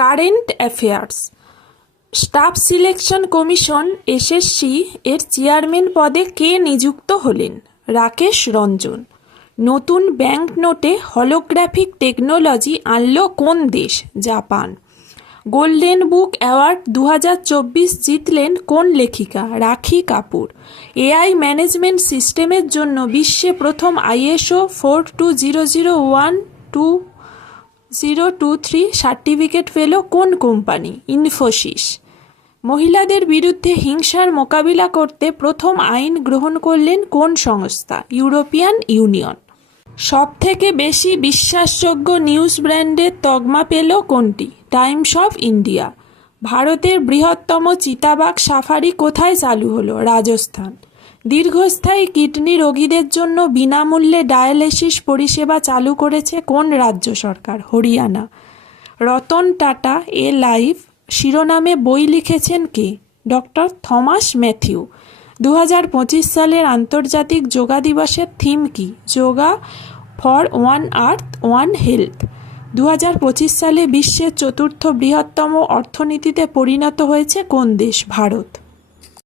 Current affairs. Staff selection commission SSC এর chairman পদে কে নিযুক্ত হলেন? রাকেশ রঞ্জন। নতুন ব্যাংক নোটে হলোগ্রাফিক টেকনোলজি আনল কোন দেশ? জাপান। গোল্ডেন বুক অ্যাওয়ার্ড 2024 জিতলেন কোন লেখিকা? রাখি কাপুর। এআই ম্যানেজমেন্ট সিস্টেমের জন্য বিশ্বে প্রথম ISO 42001-2023 সার্টিফিকেট পেল কোন কোম্পানি? ইনফোসিস। মহিলাদের বিরুদ্ধে হিংসার মোকাবিলা করতে প্রথম আইন গ্রহণ করলেন কোন সংস্থা? European union. সবথেকে বেশি বিশ্বাসযোগ্য নিউজ ব্র্যান্ডের তকমা পেল কোনটি? Times of India. ভারতের বৃহত্তম চিতাবাঘ সাফারি কোথায় চালু হলো? রাজস্থান। দীর্ঘস্থায়ী কিডনি রোগীদের জন্য বিনামূল্যে ডায়ালিসিস পরিষেবা চালু করেছে কোন রাজ্য সরকার? হরিয়ানা। রতন টাটা এ লাইফ শিরোনামে বই লিখেছেন কে? Doctor Thomas Matthew. 2025 সালের আন্তর্জাতিক যোগা দিবসের থিম কি? Yoga for one earth one health. 2025 সালে বিশ্বের চতুর্থ বৃহত্তম অর্থনীতিতে পরিণত হয়েছে কোন দেশ? ভারত।